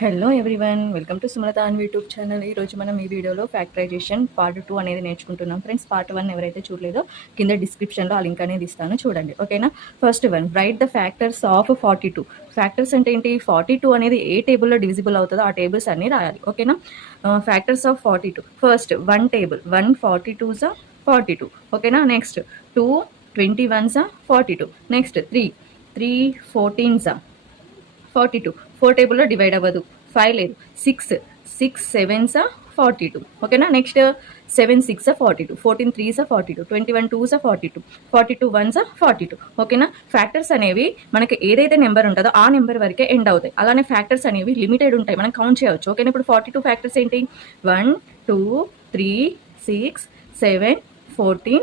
Hello everyone, welcome to Sumalatha and YouTube channel. ఈరోజు మనం ఈ వీడియోలో ఫ్యాక్టరైజేషన్ పార్ట్ 2 అనేది నేర్చుకుంటున్నాం ఫ్రెండ్స్. పార్ట్ 1 ఎవరైతే చూడలేదో కింద డిస్క్రిప్షన్లో ఆ లింక్ అనేది ఇస్తాను, చూడండి. ఓకేనా? First one, right the factors of 42. Factors అంటే ఏంటి? 42 అనేది ఏ టేబుల్లో డివిజిబుల్ అవుతుందో ఆ టేబుల్స్ అన్ని రాయాలి. ఓకేనా? Factors of 42. First one table, 1 42s 42. ఓకేనా? Next 2 21s 42. Next 3 14s 42. 4 టేబుల్లో డివైడ్ అవ్వదు, 5 లేదు. 6 7s 42. ఓకేనా? Next 7 6 42, 14 3s 42, 21 2s 42, 42 1s 42. ఓకేనా? ఫ్యాక్టర్స్ అనేవి మనకి ఏదైతే నెంబర్ ఉంటుందో ఆ నెంబర్ వరకే ఎండ్ అవుతాయి. అలానే ఫ్యాక్టర్స్ అనేవి లిమిటెడ్ ఉంటాయి, మనం కౌంట్ చేయవచ్చు. ఓకేనా? ఇప్పుడు 42 ఫ్యాక్టర్స్ ఏంటి? 1 2 3 6 7 14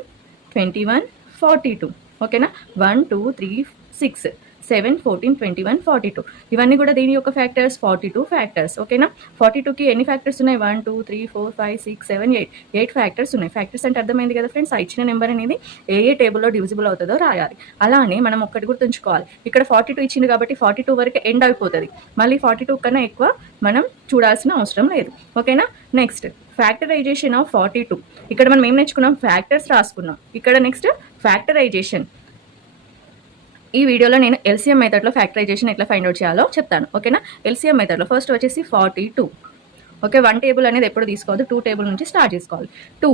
21 42. ఓకేనా? 1 2 3 6 7 14 21 42. ఇవన్నీ కూడా దీని యొక్క ఫ్యాక్టర్స్ 42 ఫ్యాక్టర్స్. ఓకేనా? 42కి ఎన్ని ఫ్యాక్టర్స్ ఉన్నాయి? 1 2 3 4 5 6 7 8 ఫ్యాక్టర్స్ ఉన్నాయి. ఫ్యాక్టర్స్ అంటే అర్థమైంది కదా ఫ్రెండ్స్? ఆ ఇచ్చిన నెంబర్ అనేది ఏ టేబుల్లో డివిజిబుల్ అవుతుందో రాయాలి. అలానే మనం ఒక్కటి గుర్తుంచుకోవాలి, ఇక్కడ 42 ఇచ్చింది కాబట్టి 42 వరకు ఎండ్ అయిపోతుంది. మళ్ళీ 42 కన్నా ఎక్కువ మనం చూడాల్సిన అవసరం లేదు. ఓకేనా? Next factorization of 42. ఇక్కడ మనం ఏం నేర్చుకున్నాం? ఫ్యాక్టర్స్ రాసుకున్నాం. ఇక్కడ నెక్స్ట్ ఫ్యాక్టరైజేషన్. ఈ వీడియోలో నేను ఎల్సిఎం మెథడ్లో ఫ్యాక్టరైజేషన్ ఎట్లా ఫైండ్ అవుట్ చేయాలో చెప్తాను. ఓకేనా? ఎల్సిఎం మెథడ్లో ఫస్ట్ వచ్చేసి 42. ఓకే, 1 టేబుల్ అనేది ఎప్పుడు తీసుకోవద్దు, 2 టేబుల్ నుంచి స్టార్ట్ చేసుకోవాలి. 2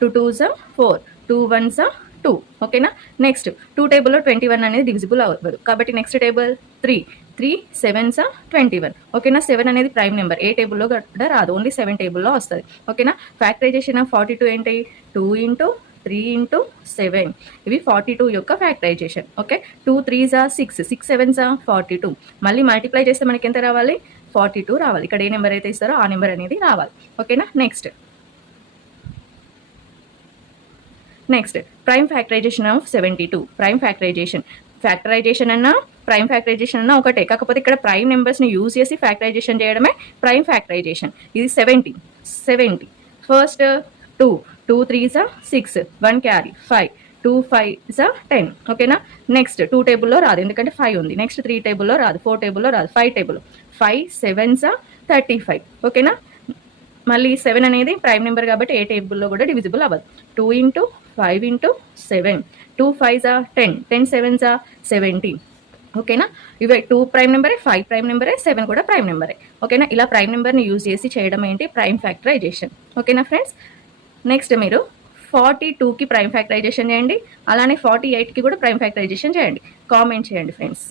2s 4, 2 1s 2. ఓకేనా? నెక్స్ట్ 2 టేబుల్లో 21 అనేది డివిజిబుల్ అవ్వదు కాబట్టి నెక్స్ట్ టేబుల్ 3 7s 21. ఓకేనా? 7 అనేది ప్రైమ్ నెంబర్, ఏ టేబుల్లో కూడా రాదు, ఓన్లీ 7 టేబుల్లో వస్తుంది. ఓకేనా? ఫ్యాక్టరైజేషన్ ఆఫ్ 42 ఏంటి? 2 × 3 × 7. ఇవి 42 యొక్క ఫ్యాక్టరైజేషన్. Okay, 2 3s 6, 6 7s 42. మళ్ళీ మల్టిప్లై చేస్తే మనకి ఎంత రావాలి? 42 రావాలి. ఇక్కడ ఏ నెంబర్ అయితే ఇస్తారో ఆ నెంబర్ అనేది రావాలి. ఓకేనా? Next prime factorization of 72. Prime factorization అన్నా ప్రైమ్ ఫ్యాక్టరైజేషన్ అన్నా ఒకటే, కాకపోతే ఇక్కడ ప్రైమ్ నెంబర్స్ని యూజ్ చేసి ఫ్యాక్టరైజేషన్ చేయడమే ప్రైమ్ ఫ్యాక్టరైజేషన్. ఇది 70. First 2 3s 6, 1 carry 5, 2 5s 10. ఓకేనా? నెక్స్ట్ 2 టేబుల్లో రాదు ఎందుకంటే 5 ఉంది. నెక్స్ట్ 3 టేబుల్లో రాదు, 4 టేబుల్లో రాదు, 5 టేబుల్ 5 7s 35. ఓకేనా? మళ్ళీ 7 అనేది ప్రైమ్ నెంబర్ కాబట్టి ఏ టేబుల్లో కూడా డివిజిబుల్ అవ్వదు. 2 × 5 × 7, 2 5s 10, 10 7s 70. ఓకేనా? ఇవి 2 ప్రైమ్ నెంబరే, 5 ప్రైమ్ నెంబరే, 7 కూడా ప్రైమ్ నెంబరే. ఓకేనా? ఇలా ప్రైమ్ నెంబర్ని యూజ్ చేసి చేయడం ఏంటి? Prime factorization. ఓకేనా ఫ్రెండ్స్? నెక్స్ట్ మీరు 42కి ప్రైమ్ ఫ్యాక్టరైజేషన్ చేయండి, అలానే 48కి కూడా ప్రైమ్ ఫ్యాక్టరైజేషన్ చేయండి. కామెంట్ చేయండి ఫ్రెండ్స్.